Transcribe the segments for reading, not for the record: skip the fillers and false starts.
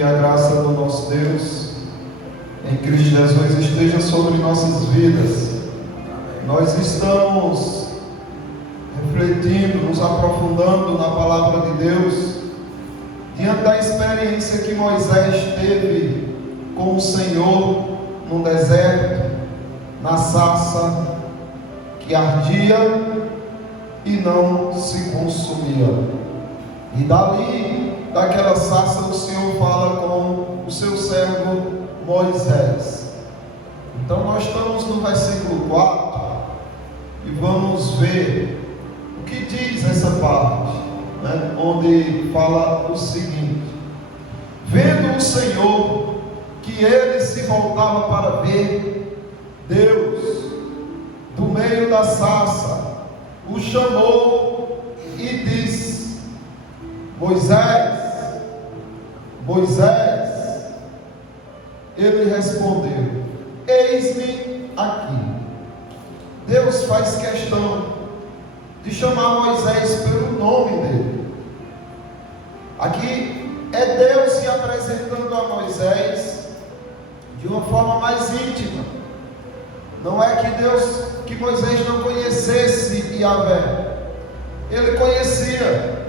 Que a graça do nosso Deus em Cristo Jesus esteja sobre nossas vidas. Nós estamos refletindo, nos aprofundando na palavra de Deus, diante da experiência que Moisés teve com o Senhor no deserto, na sarça que ardia e não se consumia. E daquela sarça o Senhor fala com o seu servo Moisés. Então nós estamos no versículo 4 e vamos ver o que diz essa parte, né? Onde fala o seguinte: vendo o Senhor que ele se voltava para ver, Deus, do meio da sarça, o chamou e disse: Moisés, Moisés. Ele respondeu: eis-me aqui. Deus faz questão de chamar Moisés pelo nome dele. Aqui é Deus se apresentando a Moisés de uma forma mais íntima. Não é que Moisés não conhecesse Yahvé. Ele conhecia.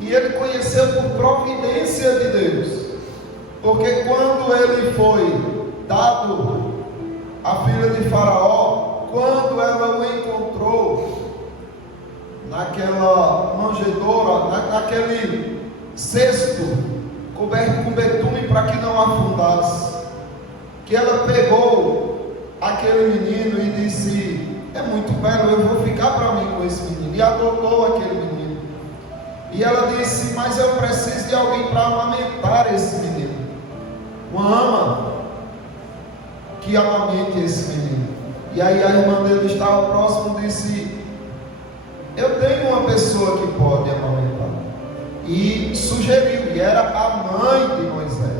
E ele conheceu por providência de Deus. Porque quando ele foi dado à filha de Faraó, quando ela o encontrou naquela manjedoura, naquele cesto coberto com betume para que não afundasse, que ela pegou aquele menino e disse: é muito belo, eu vou ficar para mim com esse menino, e adotou aquele menino. E ela disse: mas eu preciso de alguém para amamentar esse menino, uma ama que amamente esse menino. E aí a irmã dele estava próximo e disse: eu tenho uma pessoa que pode amamentar. E sugeriu, e era a mãe de Moisés.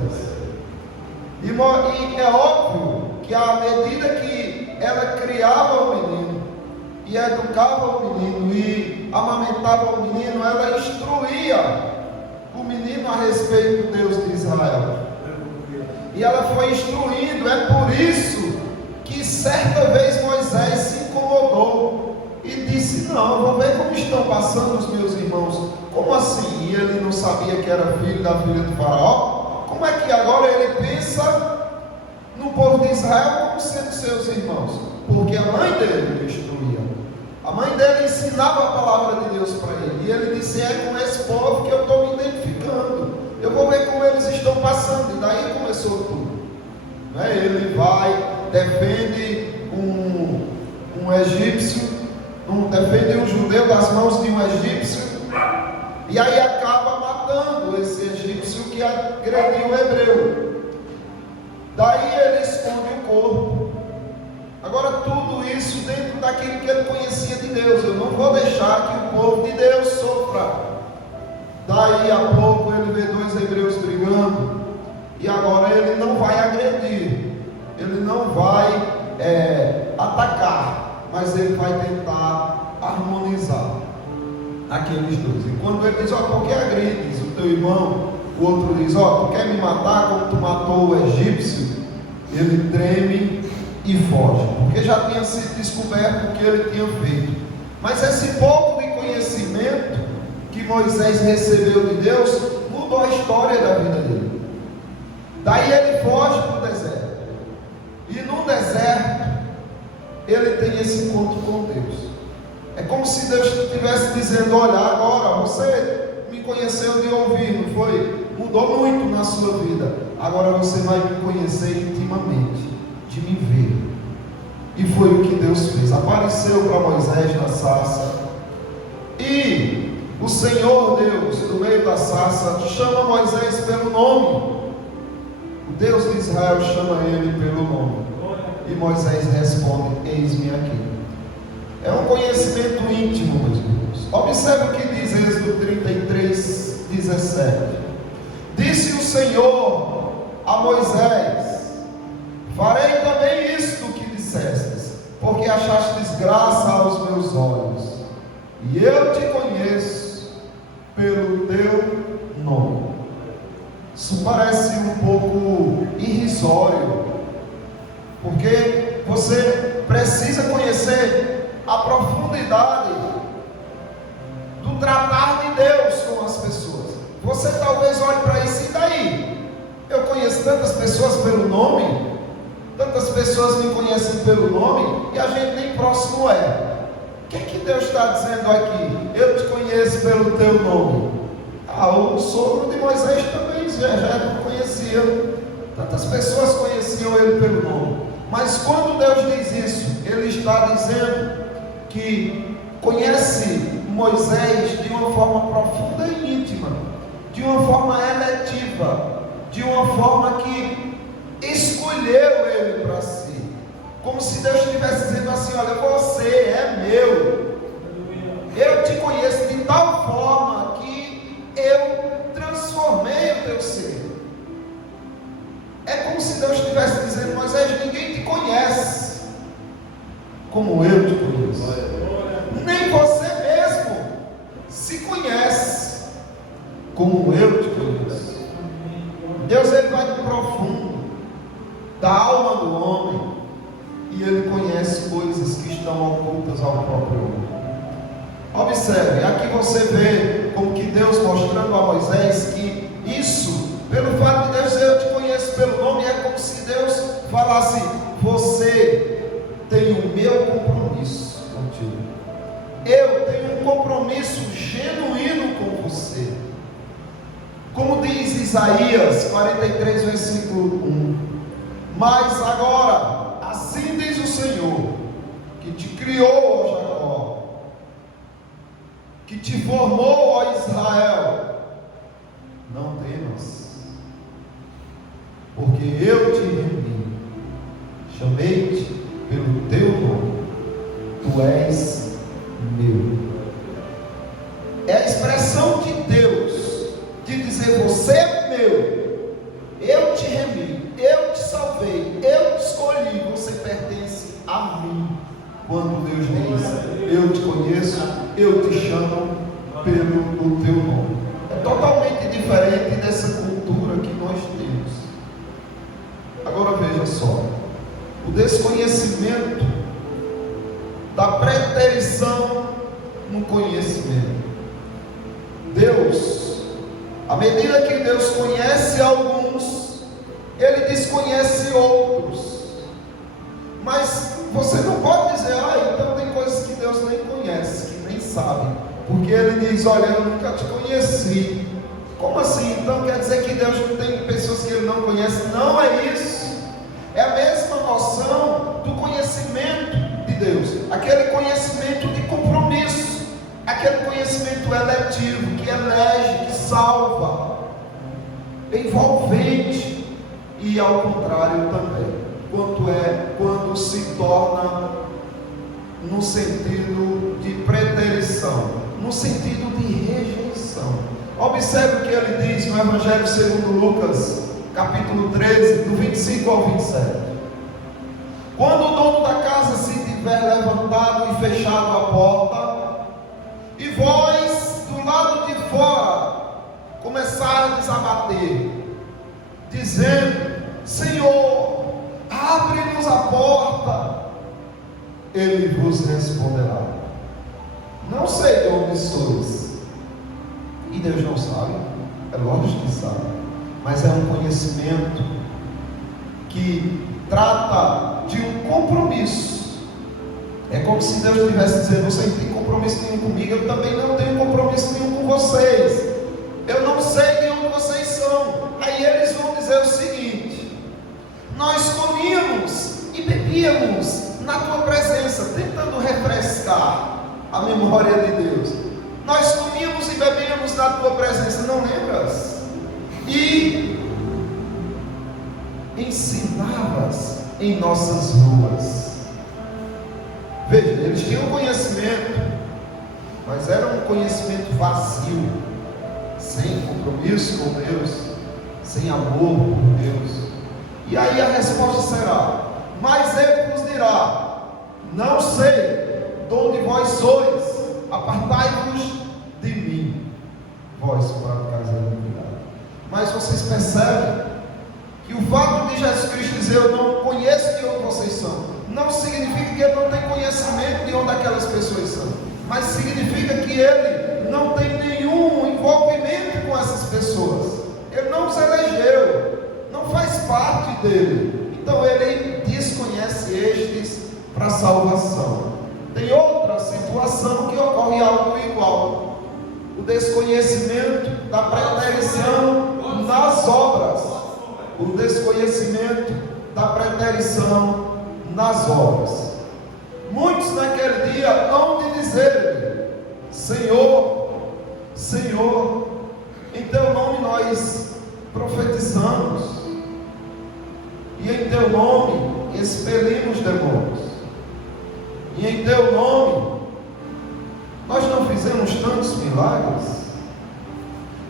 E é óbvio que à medida que ela criava o menino, e educava o menino, e amamentava o menino, ela instruía o menino a respeito do Deus de Israel. E ela foi instruindo. É por isso que certa vez Moisés se incomodou e disse: não, eu vou ver como estão passando os meus irmãos. Como assim? E ele não sabia que era filho da filha do Faraó? Como é que agora ele pensa no povo de Israel como sendo seus irmãos? Porque a mãe dele o instruía. A mãe dele ensinava a palavra de Deus para ele. E ele disse: é com esse povo que eu estou me identificando. Eu vou ver como eles estão passando. E daí começou tudo. Ele vai, defende um egípcio, defende um judeu das mãos de um egípcio. E aí acaba matando esse egípcio que agrediu o hebreu. Daí ele esconde o corpo. Agora tudo isso dentro daquilo que ele conhecia de Deus. Eu não vou deixar que o povo de Deus sofra. Daí a pouco ele vê dois hebreus brigando. E agora ele não vai agredir. Ele não vai atacar. Mas ele vai tentar harmonizar aqueles dois. E quando ele diz: por que agredes o teu irmão? O outro diz: tu quer me matar como tu matou o egípcio? Ele treme e foge, porque já tinha sido descoberto o que ele tinha feito. Mas esse pouco de conhecimento que Moisés recebeu de Deus mudou a história da vida dele. Daí ele foge para o deserto. E no deserto ele tem esse encontro com Deus. É como se Deus estivesse dizendo: olha, agora você me conheceu de ouvir, não foi? Mudou muito na sua vida. Agora você vai me conhecer intimamente, de me ver. E foi o que Deus fez. Apareceu para Moisés na sarça. E o Senhor Deus, no meio da sarça, chama Moisés pelo nome. O Deus de Israel chama ele pelo nome. E Moisés responde: eis-me aqui. É um conhecimento íntimo, meus irmãos. Observe o que diz Êxodo 33, 17. Disse o Senhor a Moisés: farei também isto que dissestes, porque achastes graça aos meus olhos, e eu te conheço pelo teu nome. Isso parece um pouco irrisório, porque você precisa conhecer a profundidade do tratar de Deus com as pessoas. Você talvez olhe para isso, e daí? Eu conheço tantas pessoas pelo nome, tantas pessoas me conhecem pelo nome, e a gente nem próximo é. O que é que Deus está dizendo aqui? Eu te conheço pelo teu nome. O sogro de Moisés também já não conhecia. Tantas pessoas conheciam ele pelo nome. Mas quando Deus diz isso, Ele está dizendo que conhece Moisés de uma forma profunda e íntima, de uma forma eletiva, de uma forma que escolheu ele para si, como se Deus estivesse dizendo assim: olha, você é meu, eu te conheço de tal forma que eu transformei o teu ser. É como se Deus estivesse dizendo: Moisés, ninguém te conhece como eu te conheço, nem você mesmo se conhece como eu te conheço. Deus, ele vai no profundo da alma do homem, e ele conhece coisas que estão ocultas ao próprio homem. Observe, aqui você vê como que Deus mostrando a Moisés que isso, pelo fato de Deus dizer eu te conheço pelo nome, é como se Deus falasse: você tem o meu compromisso contigo, eu tenho um compromisso genuíno com você. Como diz Isaías 43, versículo 1: mas agora, assim diz o Senhor, que te criou, ó Jacó, que te formou, ó Israel, não temas, porque eu te remi, chamei-te pelo teu nome, tu és meu. É a expressão de Deus de dizer: você é meu, eu te remi, eu te salvei, eu te escolhi, você pertence a mim. Quando Deus diz: eu te conheço, eu te chamo pelo teu nome. É totalmente diferente dessa cultura que nós temos. Agora veja só, o desconhecimento da preterição no conhecimento. Deus, à medida que Deus conhece alguns, Ele desconhece outros. Mas você não pode dizer: então tem coisas que Deus nem conhece, que nem sabe, porque Ele diz: olha, eu nunca te conheci. Como assim? Então quer dizer que Deus não tem pessoas que Ele não conhece? Não é isso. É a mesma noção do conhecimento de Deus, aquele conhecimento de compromisso, aquele conhecimento eletivo, que elege, que salva, envolvente, e ao contrário também, quando se torna no sentido de preterição, no sentido de rejeição. Observe o que ele diz no Evangelho segundo Lucas, capítulo 13, do 25 ao 27. Quando o dono da casa se tiver levantado e fechado a porta, e vós do lado de fora começardes a bater, dizendo: Senhor, abre-nos a porta, Ele vos responderá: não sei de onde sois. E Deus não sabe? É lógico que sabe, mas é um conhecimento que trata de um compromisso. É como se Deus estivesse dizendo: você não tem compromisso nenhum comigo, eu também não tenho compromisso nenhum com vocês, eu não sei de onde vocês são. Aí eles vão dizer o seguinte: nós comíamos e bebíamos na tua presença, tentando refrescar a memória de Deus. Nós comíamos e bebíamos na tua presença, não lembras? E ensinavas em nossas ruas. Veja, eles tinham conhecimento, mas era um conhecimento vazio, sem compromisso com Deus, sem amor por Deus. E aí a resposta será: mas Ele vos dirá: não sei de onde vós sois, apartai-vos de mim, vós praticais a iniquidade. Mas vocês percebem que o fato de Jesus Cristo dizer eu não conheço de onde vocês são, não significa que ele não tem conhecimento de onde aquelas pessoas são, mas significa que ele não tem nenhum envolvimento com essas pessoas. Ele não os elegeu, não faz parte dele. Então ele desconhece estes para salvação. Tem outra situação que ocorre algo igual: o desconhecimento da preterição nas obras. O desconhecimento da preterição nas obras. Muitos naquele dia hão de dizer: Senhor, Senhor, em teu nome nós profetizamos, e em teu nome expelimos demônios, e em teu nome nós não fizemos tantos milagres.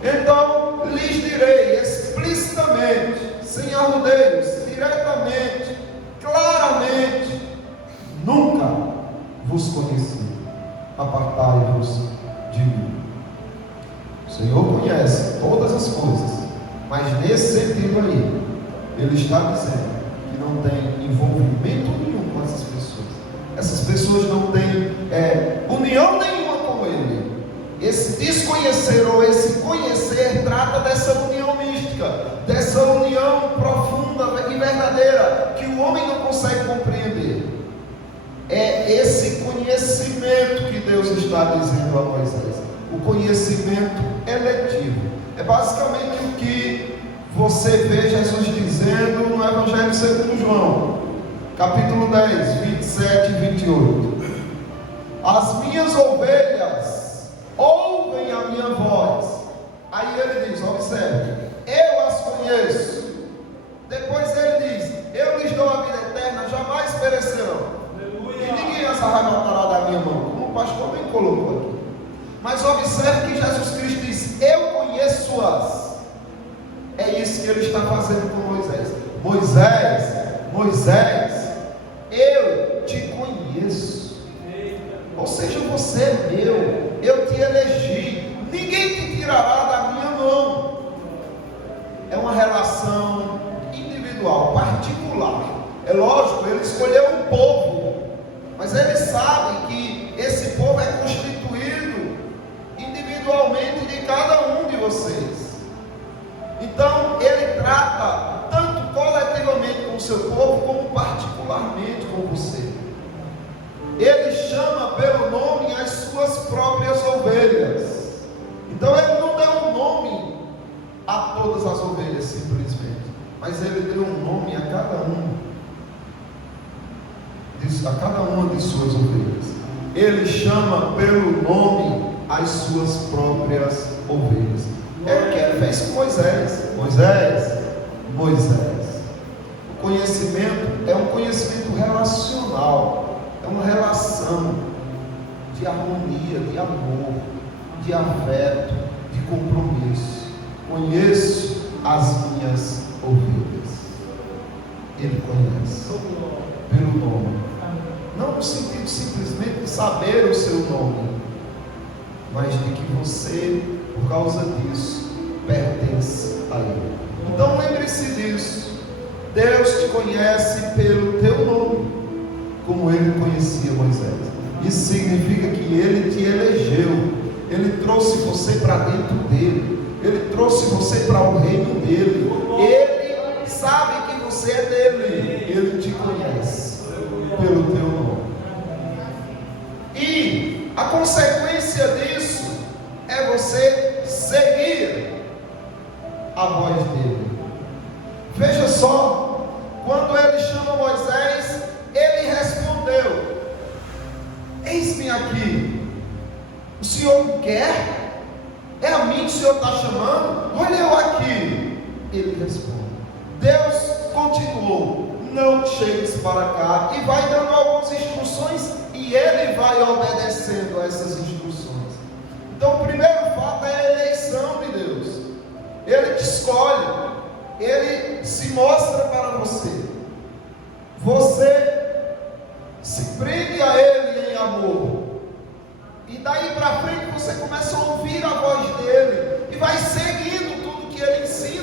Então lhes direi explicitamente, sem arrudeios, diretamente, claramente: nunca vos conheci, apartai-vos de mim. O Senhor conhece todas as coisas, mas nesse sentido aí, Ele está dizendo que não tem envolvimento nenhum com essas pessoas. Essas pessoas não têm união nenhuma com Ele. Esse desconhecer ou esse conhecer trata dessa união mística, dessa união profunda e verdadeira que o homem não consegue compreender. É esse conhecimento que Deus está dizendo a Moisés, o conhecimento eletivo. É basicamente o que você vê Jesus dizendo no Evangelho segundo João, capítulo 10, 27 e 28. As minhas ovelhas ouvem a minha voz. Aí ele diz, observe, eu as conheço. Depois ele diz, eu lhes dou a vida eterna, jamais perecerão. E ninguém as arrebatará da minha mão, como o pastor bem colocou aqui. Mas observe que Jesus Cristo diz, eu conheço-as. É isso que ele está fazendo com Moisés. Moisés, eu te conheço. Ou seja, você é meu, eu te elegi, ninguém te tirará da minha mão. É uma relação individual, particular. É lógico, ele escolheu um povo, mas ele sabe que esse povo é constituído individualmente de cada um de vocês. Então ele trata tanto coletivamente com o seu povo, como particularmente com você. Ele chama pelo nome as suas próprias ovelhas. Então ele não deu um nome a todas as ovelhas simplesmente, mas ele deu um nome a cada uma de suas ovelhas. Ele chama pelo nome as suas próprias ovelhas. É o que ele fez com Moisés. Moisés. O conhecimento é um conhecimento relacional, é uma relação de harmonia, de amor, de afeto, de compromisso. Conheço as minhas ovelhas. Ele conhece pelo nome, não no sentido simplesmente de saber o seu nome, mas de que você, por causa disso, pertence a Ele. Então lembre-se disso. Deus te conhece pelo teu nome, como Ele conhecia Moisés. Isso significa que Ele te elegeu, Ele trouxe você para dentro dEle, Ele trouxe você para o reino dEle. Ele sabe que você é dEle, Ele te conhece pelo teu nome. E a consequência disso é você seguir a voz dele. Veja só, quando ele chama Moisés, ele respondeu: eis-me aqui. O Senhor quer? É a mim que o Senhor está chamando? Olha eu aqui. Ele responde. Deus continuou: não chegues para cá, e vai dando algumas instruções, e ele vai obedecendo a essas instruções. Então o primeiro fato é a eleição de Deus. Ele te escolhe, Ele se mostra para você. Você se prende a Ele em amor, e daí para frente você começa a ouvir a voz dele, e vai seguindo tudo que Ele ensina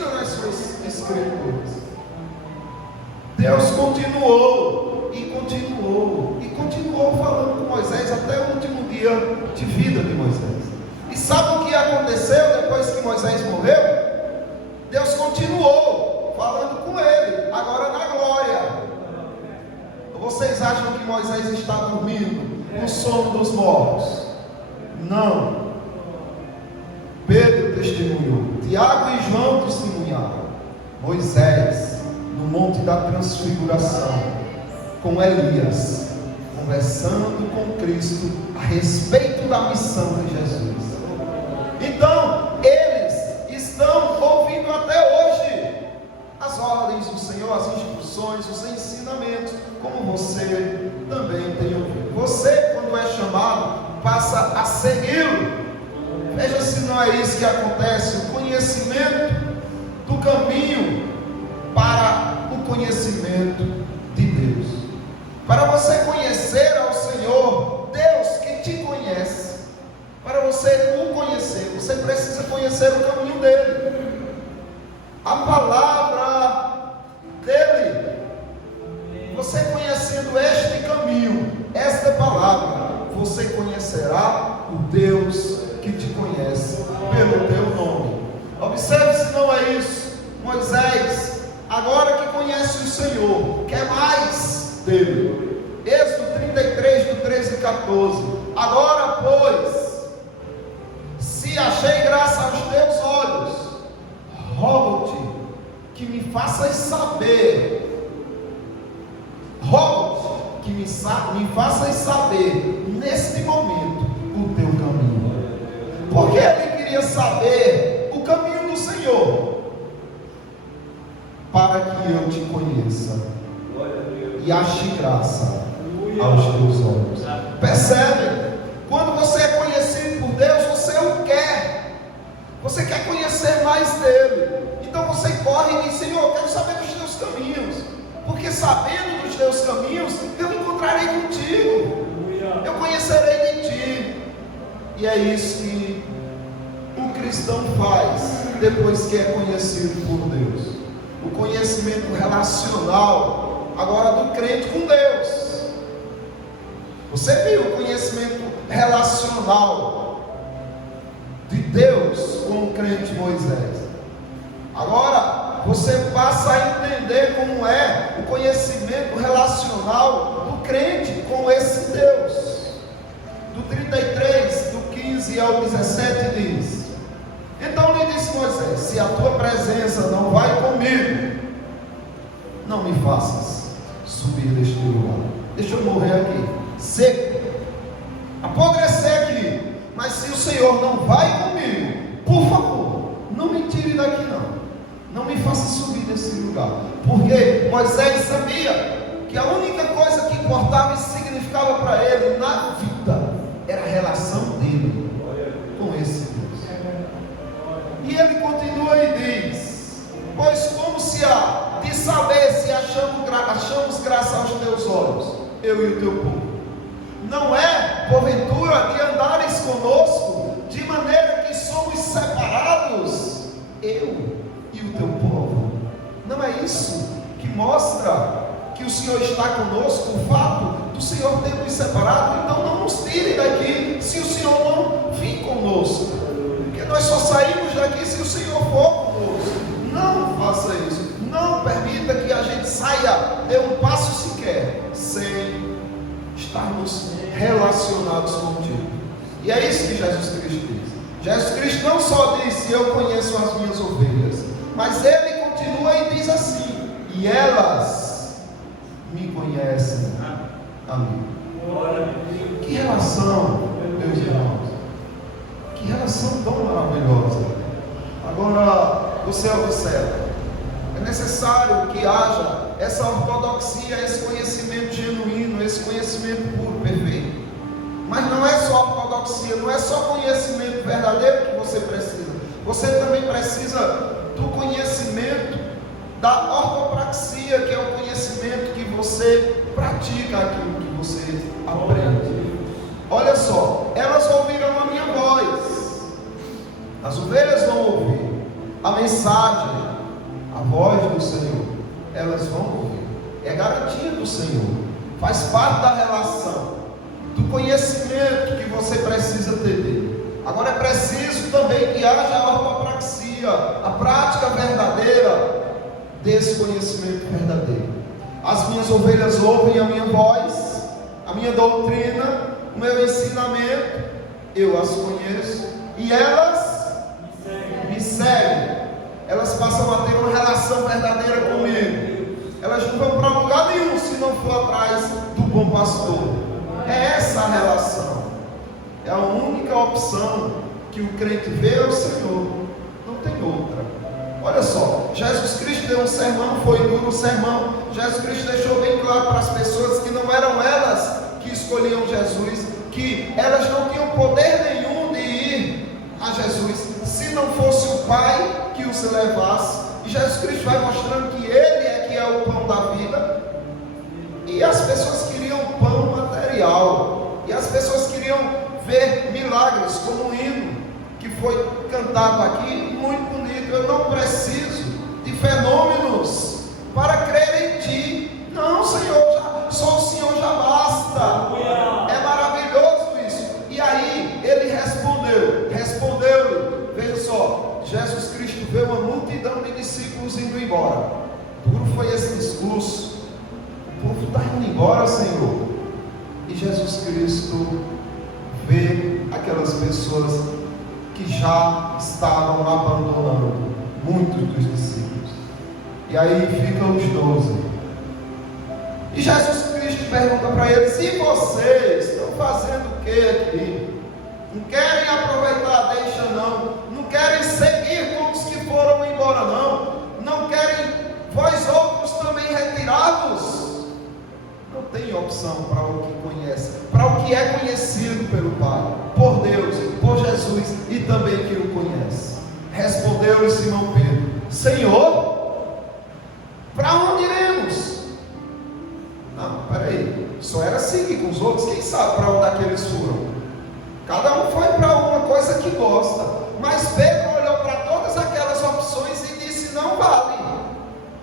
Deus continuou e continuou e continuou falando com Moisés até o último dia de vida de Moisés. E sabe o que aconteceu depois que Moisés morreu? Deus continuou falando com ele, agora na glória. Vocês acham que Moisés está dormindo no sono dos mortos? Não. Pedro testemunhou, Tiago e João testemunharam. Moisés, no monte da transfiguração, com Elias, conversando com Cristo a respeito da missão de Jesus. Então, eles estão ouvindo até hoje as ordens do Senhor, as instruções, os ensinamentos, como você também tem ouvido. Você, quando é chamado, passa a segui-lo. Veja se não é isso que acontece, o conhecimento do caminho para o conhecimento de Deus. Para você conhecer ao Senhor, Deus que te conhece, para você o conhecer, você precisa conhecer o caminho dele, a palavra dele. Você conhecendo este caminho, esta palavra, você conhecerá o Deus que te conhece pelo teu nome. Observe se não é isso. Moisés, agora que conhece o Senhor, quer mais dele. Êxodo 33, do 13 e 14. Agora, pois, se achei graça aos teus olhos, rogo-te que me faças saber. Rogo-te que me faças saber neste momento o teu caminho. Porque ele queria saber o caminho do Senhor, para que eu te conheça e ache graça aos teus olhos. Percebe? Quando você é conhecido por Deus, você o quer. Você quer conhecer mais dele. Então você corre e diz: Senhor, eu quero saber dos teus caminhos, porque sabendo dos teus caminhos, eu encontrarei contigo, eu conhecerei de ti. E é isso que o cristão faz depois que é conhecido por Deus. O conhecimento relacional agora do crente com Deus. Você viu o conhecimento relacional de Deus com o crente Moisés. Agora você passa a entender como é o conhecimento relacional do crente com esse Deus. Do 33, do 15 ao 17 diz: então lhe disse Moisés: se a tua presença não vai comigo, não me faças subir deste lugar. Deixa eu morrer aqui, seco, apodrecer aqui. Mas se o Senhor não vai comigo, por favor, não me tire daqui não me faça subir desse lugar. Porque Moisés sabia que a única coisa que importava e significava para ele na vida era a relação dele com esse Deus. E ele continua e diz: pois como se há de saber se achamos graça aos teus olhos, eu e o teu povo? Não é porventura de andares conosco de maneira que somos separados, eu e o teu povo? Não é isso que mostra que o Senhor está conosco, o fato do Senhor ter nos separado? Então não nos tire daqui se o Senhor não vir conosco, porque nós só saímos daqui se o Senhor for conosco. Não faça isso, não permita que a gente saia, dê um passo sequer, sem estarmos relacionados contigo. E é isso que Jesus Cristo diz. Jesus Cristo não só disse: eu conheço as minhas ovelhas, mas ele continua e diz assim: e elas me conhecem a mim. Que relação, meus irmãos, que relação tão maravilhosa. Agora você observa, é necessário que haja essa ortodoxia, esse conhecimento genuíno, esse conhecimento puro, perfeito. Mas não é só ortodoxia, não é só conhecimento verdadeiro que você precisa. Você também precisa do conhecimento da ortopraxia, que é o conhecimento que você pratica aquilo que você aprende. Olha só, elas ouviram a minha voz. As ovelhas vão ouvir a mensagem, a voz do Senhor. Elas vão ouvir. é garantia do Senhor, faz parte da relação, do conhecimento que você precisa ter dele. Agora é preciso também que haja a ortopraxia, a prática verdadeira desse conhecimento verdadeiro. As minhas ovelhas ouvem a minha voz, a minha doutrina, o meu ensinamento, eu as conheço e elas me seguem. Elas passam a ter uma relação verdadeira comigo. Elas não vão para lugar nenhum se não for atrás do bom pastor. É essa a relação. É a única opção que o crente vê é o Senhor. Não tem outra. Olha só, Jesus Cristo deu um sermão, foi duro o sermão. Jesus Cristo deixou bem claro para as pessoas que não eram elas que escolhiam Jesus, que elas não tinham poder nenhum de ir a Jesus, se não fosse o Pai que os levasse. E Jesus Cristo vai mostrando que Ele é que é o pão da vida. E as pessoas queriam pão material, e as pessoas queriam ver milagres, como um hino que foi cantado aqui, muito bonito. Eu não preciso de fenômenos para crer em Ti. Não, Senhor, só o Senhor já basta. É maravilhoso isso. E aí ele respondeu-lhe, veja só, Jesus Cristo vê uma multidão de discípulos indo embora. Duro foi esse discurso. O povo está indo embora, Senhor. E Jesus Cristo vê aquelas pessoas que já estavam abandonando, muitos dos discípulos. E aí ficam os 12. E Jesus Cristo pergunta para eles: e vocês estão fazendo o que aqui? Não querem aproveitar a deixa não? Não querem seguir com os que foram embora não? Não querem vós outros também retirados? Não tem opção para o que conhece, para o que é conhecido pelo Pai, por Deus, por Jesus e também que o conhece. Respondeu-lhe Simão Pedro: Senhor, para onde iremos? Não, peraí, só era seguir com os outros, quem sabe para onde aqueles foram? Cada um foi para alguma coisa que gosta, mas Pedro olhou para todas aquelas opções e disse: não vale,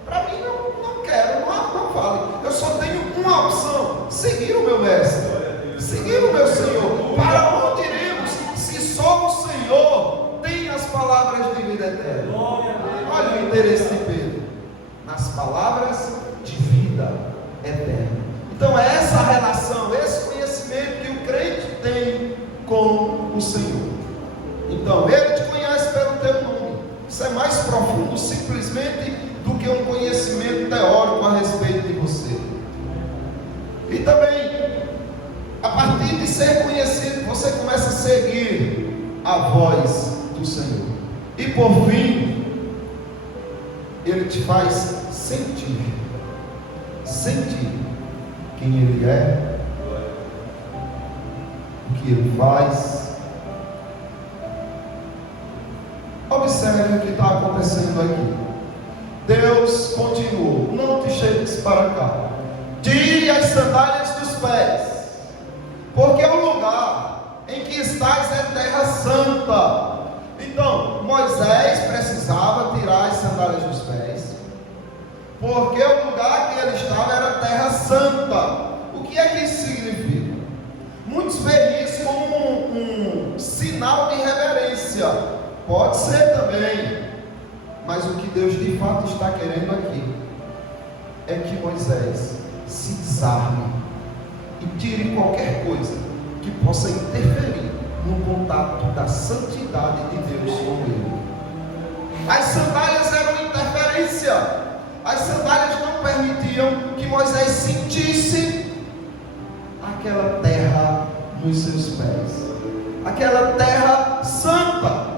para mim não quero, não vale, eu só tenho uma opção: seguir o meu mestre, seguir o meu Senhor. Para onde iremos, se só o Senhor tem as palavras de vida eterna? Olha o interesse de Pedro, nas palavras de vida eterna. Então é essa relação, esse conhecimento que o crente tem com o Senhor. Então Ele te conhece pelo teu nome. Isso é mais profundo simplesmente do que um conhecimento teórico a respeito de você. E também, a partir de ser conhecido, você começa a seguir a voz do Senhor. E por fim, Ele te faz sentir quem Ele é, o que Ele faz. Observe o que está acontecendo aqui. Deus continuou: não te chegues para cá, tire as sandálias dos pés, porque o lugar em que estás é terra santa. Então Moisés precisava tirar as sandálias dos pés, porque o lugar que ele estava era terra santa. O que é que isso significa? Muitos veem isso como um sinal de reverência. Pode ser também, mas o que Deus de fato está querendo aqui é que Moisés se desarme e tire qualquer coisa que possa interferir no contato da santidade de Deus com ele. As sandálias eram interferência. As sandálias não permitiam que Moisés sentisse aquela terra nos seus pés, aquela terra santa.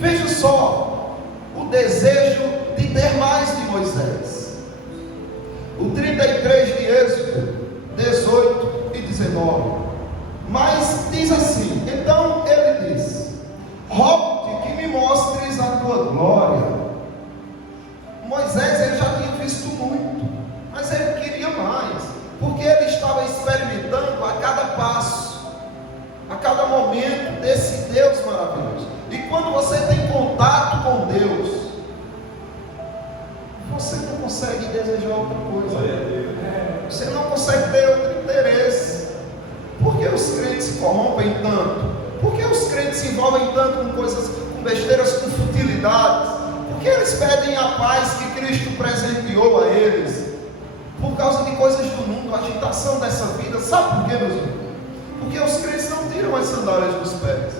Veja só o desejo de ter mais de Moisés. O 33 de Êxodo 18 e 19. Mas diz assim: então ele diz: rogo-te que me mostres a tua glória. Moisés, ele já tinha visto muito, mas ele queria mais, porque ele estava experimentando a cada passo, a cada momento desse Deus maravilhoso. E quando você tem contato com Deus, você não consegue desejar outra coisa. Você não consegue ter outro interesse. Por que os crentes se corrompem tanto? Por que os crentes se envolvem tanto com coisas, com besteiras, com futilidades? Por que eles pedem a paz que Cristo presenteou a eles? Por causa de coisas do mundo, agitação dessa vida. Sabe por quê, meus irmãos? Porque os crentes não tiram as sandálias dos pés.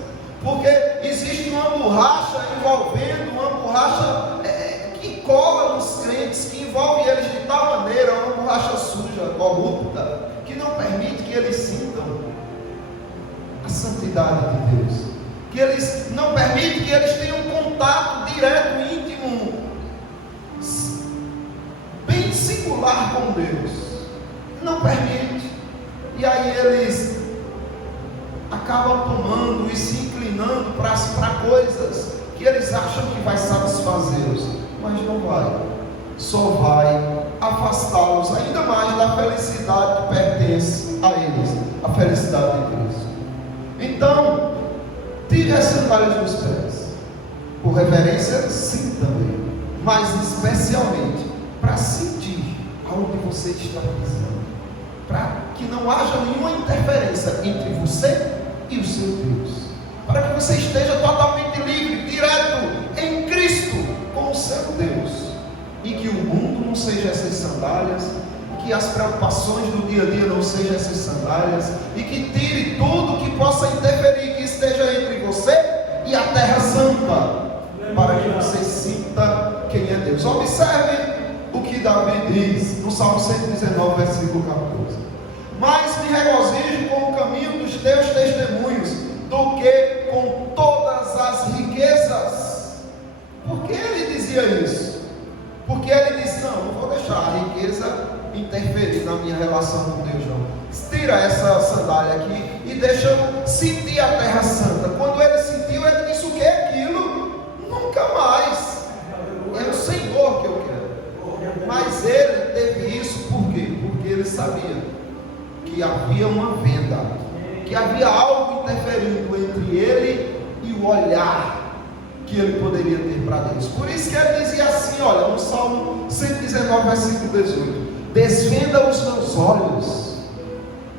Porque existe uma borracha envolvendo, uma borracha que cola nos crentes, que envolve eles de tal maneira, uma borracha suja, corrupta, que não permite que eles sintam a santidade de Deus, que eles não permite que eles tenham contato direto, íntimo, bem singular com Deus. Não permite. E aí eles acabam tomando e se inclinando para coisas que eles acham que vai satisfazê-los, mas não vai. Só vai afastá-los ainda mais da felicidade que pertence a eles, a felicidade de Cristo. Então, tire as sandálias dos pés, por reverência, sim, também, mas especialmente para sentir aonde você está pisando, para que não haja nenhuma interferência entre você e o seu Deus, para que você esteja totalmente livre, direto em Cristo com o seu Deus, e que o mundo não seja essas sandálias, que as preocupações do dia a dia não sejam essas sandálias, e que tire tudo que possa interferir, que esteja entre você e a terra santa, para que você sinta quem é Deus. Observe o que Davi diz no Salmo 119, versículo 14: mas me regozijo com o caminho dos teus testemunhos, do que com todas as riquezas. Por que ele dizia isso? Porque ele disse: não vou deixar a riqueza interferir na minha relação com Deus, não. Tira essa sandália aqui e deixa eu sentir a terra santa. Quando ele sentiu, ele disse: o que é aquilo? Nunca mais. É o Senhor que eu quero. Mas ele teve isso por quê? Porque ele sabia que havia uma venda, que havia algo interferindo entre ele e o olhar que ele poderia ter para Deus. Por isso que ele dizia assim, olha, no Salmo 119, versículo 18: desvenda os meus olhos,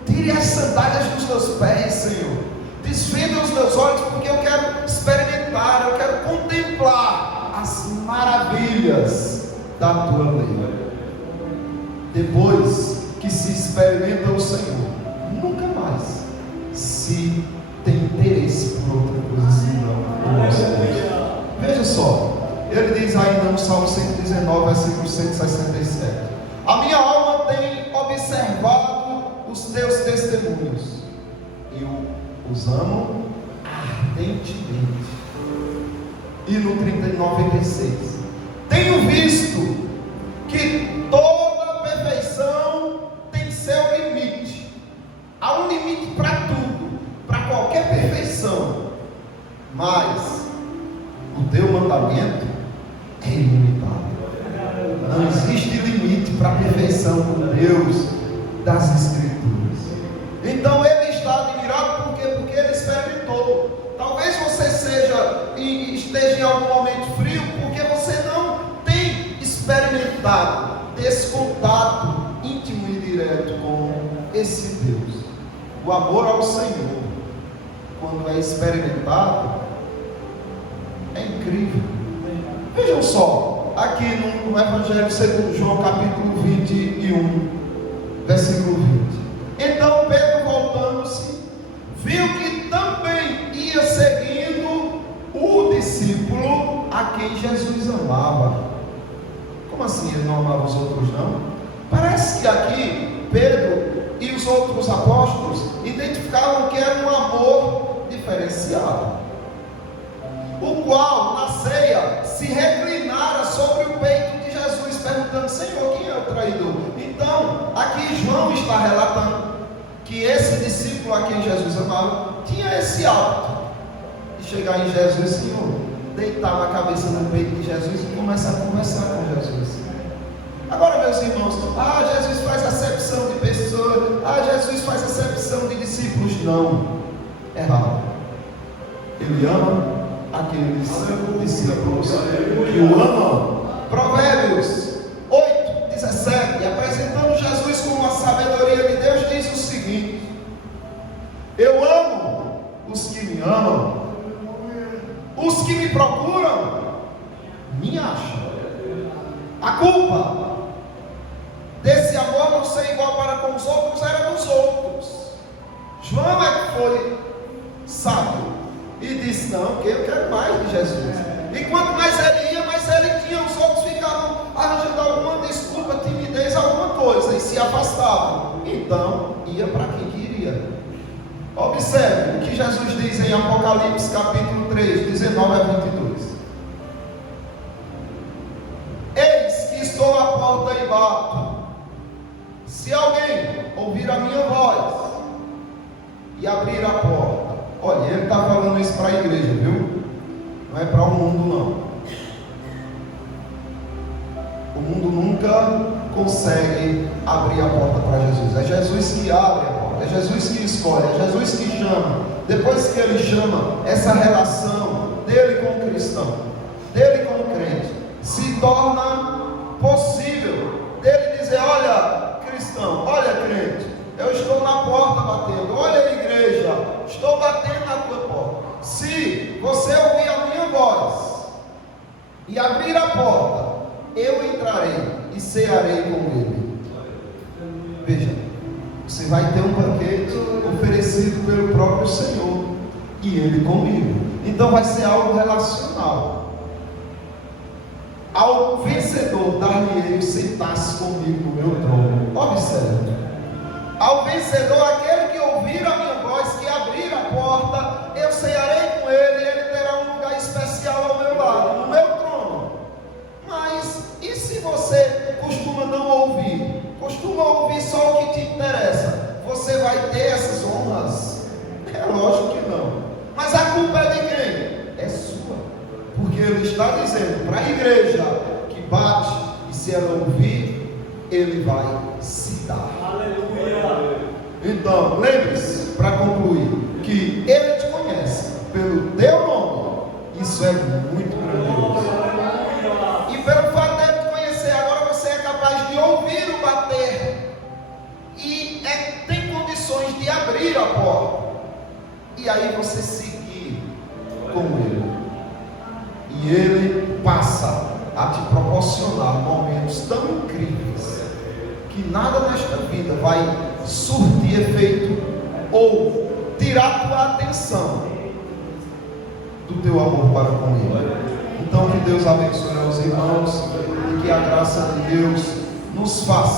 tire as sandálias dos meus pés, Senhor, desvenda os meus olhos, porque eu quero experimentar, eu quero contemplar as maravilhas da tua lei. Depois que se experimenta o Senhor, nunca mais se tem interesse por outra coisa senão o nosso Deus. Veja só, ele diz ainda no Salmo 119, versículo 167: a minha alma tem observado os teus testemunhos, e eu os amo ardentemente. E no 96: tenho visto que toda perfeição tem seu limite. Há um limite para tudo, para qualquer perfeição, mas o teu mandamento é ilimitado. Não existe limite para a perfeição com Deus das Escrituras. Então ele está admirado por quê? Porque ele experimentou. Talvez você esteja em algum momento frio porque você não tem experimentado esse contato íntimo e direto com esse Deus. O amor ao Senhor, quando é experimentado, é incrível. Vejam só, aqui no Evangelho segundo João, capítulo 21, versículo 20. Então Pedro, voltando-se, viu que também ia seguindo o discípulo a quem Jesus amava. Como assim ele não amava os outros, não? Parece que aqui Pedro e os outros apóstolos identificavam que era um amor diferenciado, o qual na ceia se reclinara sobre o peito de Jesus, perguntando: Senhor, quem é o traidor? Então aqui João está relatando que esse discípulo a quem Jesus amava tinha esse hábito de chegar em Jesus, Senhor, deitar a cabeça no peito de Jesus e começar a conversar com Jesus. Agora, meus irmãos, Jesus faz acepção de pessoas, Jesus faz acepção de discípulos. Não, errado. Ele ama aqueles discípulos que o amam. Provérbios 8:17: apresentando Jesus como uma forma desse amor não ser igual para com os outros, era dos outros. João é que foi sábio e disse: não, que eu quero mais de Jesus. E quanto mais ele ia, mais ele tinha. Os outros ficavam arranjando alguma desculpa, timidez, alguma coisa, e se afastavam. Então ia para quem queria. Observe o que Jesus diz em Apocalipse capítulo 3, 19 a 22. Eis que estou à porta e bato. Se alguém ouvir a minha voz e abrir a porta. Olha, ele está falando isso para a igreja, viu? Não é para o mundo, não. O mundo nunca consegue abrir a porta para Jesus. É Jesus que abre a porta, é Jesus que escolhe, é Jesus que chama. Depois que ele chama, essa relação dele com o cristão, dele com o crente, se torna possível. Dele dizer: olha, cristão, olha, crente, eu estou na porta batendo. Olha, igreja, estou batendo na tua porta. Se você ouvir a minha voz e abrir a porta, eu entrarei e cearei com ele. Veja, você vai ter um banquete oferecido pelo próprio Senhor e ele comigo. Então vai ser algo relacional. Ao vencedor dar-lhe-ei sentar-se comigo no meu trono. Observe. Ao vencedor, aquele que ouvir a minha voz, que abrir a porta, eu cearei com ele, e ele terá um lugar especial ao meu lado, no meu trono. Mas e se você costuma não ouvir? Costuma ouvir só o que te interessa? Você vai ter essas honras? É lógico que não. Mas a culpa é de quem? É sua. Porque ele está dizendo para a igreja que bate, e se ela ouvir, ele vai se dar. Aleluia. Então, lembre-se, para concluir, que ele te conhece pelo teu nome. Isso é muito grandioso. E pelo fato de ele te conhecer, agora você é capaz de ouvir o bater e tem condições de abrir a porta. E aí você seguir com ele. E ele passa a te proporcionar momentos tão incríveis que nada nesta vida vai surtir efeito ou tirar tua atenção do teu amor para com ele. Então que Deus abençoe os irmãos e que a graça de Deus nos faça